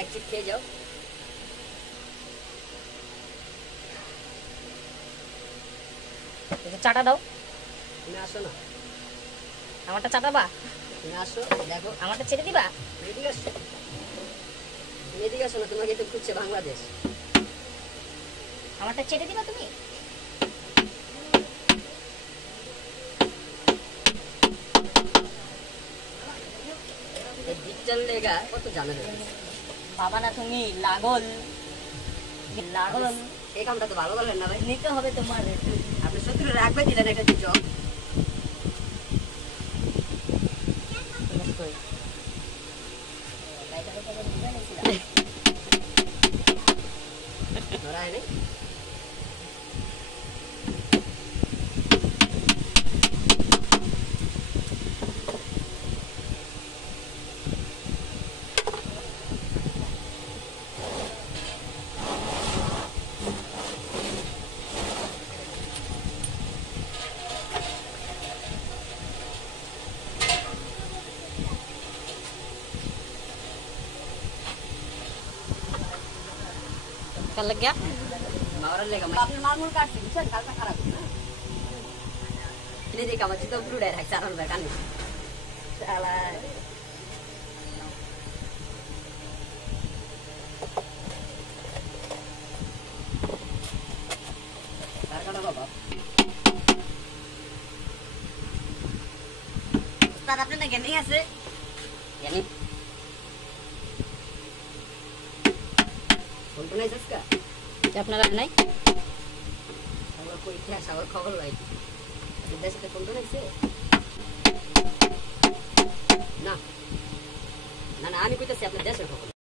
এক চিপ খেয়ে যাও। চাটা দাও। তুমি আসো না, আমারটা চাটাবা? তুমি আসো, দেখো আমারটা ছেড়ে দিবা? এদিকে আসো, তুমি এদিকে আসো না, তোমাকে তো খুঁজছে বাংলাদেশ। আমারটা ছেড়ে দিবা তুমি? ডিজিটাল লেগা কত ঝামেলা। বাবা না তুমি লাগল লাগল। এই কামটা তো ভালো করলেন না ভাই। নিতে হবে তোমার। আপনি সত্যি রাখবে দিলেন একটা জব। ধরায় নেই। कर लग गया मावरा लेगा मैं आपने मालूम काट दी चल काल का खराब ना ini dia kamu cerita bro dari saran bahkan salah tarik apa bapak Ustaz আপনি না গেন্ডিং আছে yani ফোন তো নাই সস্কা আপনারা নাই আমরা কই ইতিহাস আর খবর লাই দেশে তো ফোন তো নাইছে না না না আমি কইতাছি আপনার দেশের খবর